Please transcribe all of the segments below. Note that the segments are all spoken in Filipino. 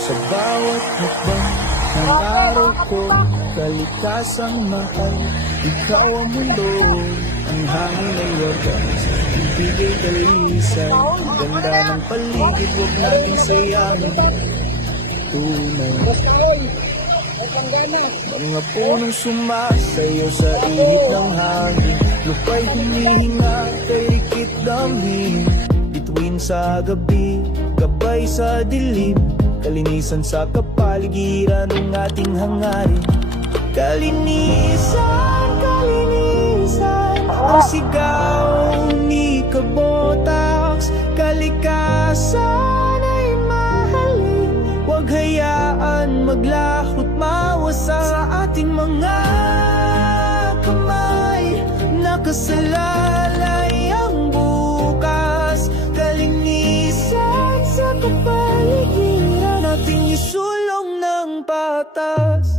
Sa bawat hakbang ng araw ko, kalikasang mahal, ikaw ang mundo, ang hangin ay wagas, ibigay dalisay, ganda ng paligid, huwag nating sayangin, tunay. Mga punong sumasayo sa ihip ng hangin, lupa'y humihinga kay ikit damhin, bituin sa gabi, gabay sa dilim, kalinisan sa kapaligiran ng ating hangarin. Kalinisan, kalinisan, ang sigaw ni Kabotax. Kalikasan ay mahalin, huwag hayaan maglahot mawasak sa ating mga kamay. Nakasalalay ang bukas, kalinisan sa kapaligiran, ating isulong ng patas.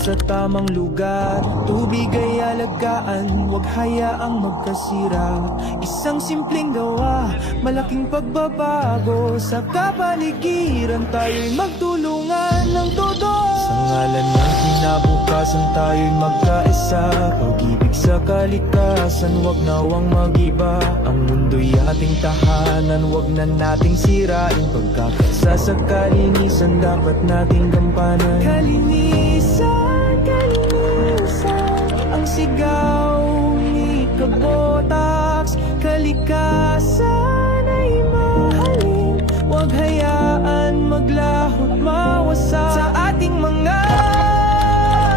Sa tamang lugar, tubig ay alagaan, huwag hayaang magkasira. Isang simpleng gawa, malaking pagbabago sa kapaligiran, tayo'y magtulungan ng todo. Sa ngalan ng kinabukasan, tayo'y magkaisa, pag-ibig sa kalikasan, huwag nawang mag-iba. Ang mundo'y ating tahanan, huwag na nating sirain, pagkakasa sa kalinisan, dapat nating gampanan. Kalinisan, ang sigaw ni Kabotax. Kalikasan ay mahalin, huwag hayaan maglahot mawasak sa ating mga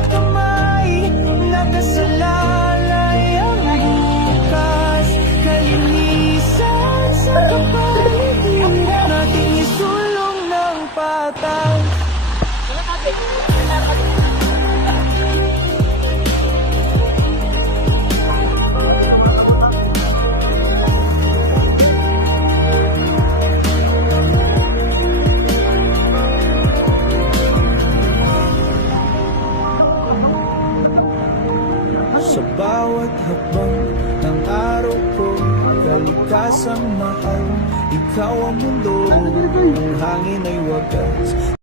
kamay. Nakasalalay ang bukas, kalinisan sa kapaligiran, nating isulong ng patay. Sa bawat hakbang ng araw ko, kalikasang mahal, ikaw ang mundo, ang hangin ay wagas.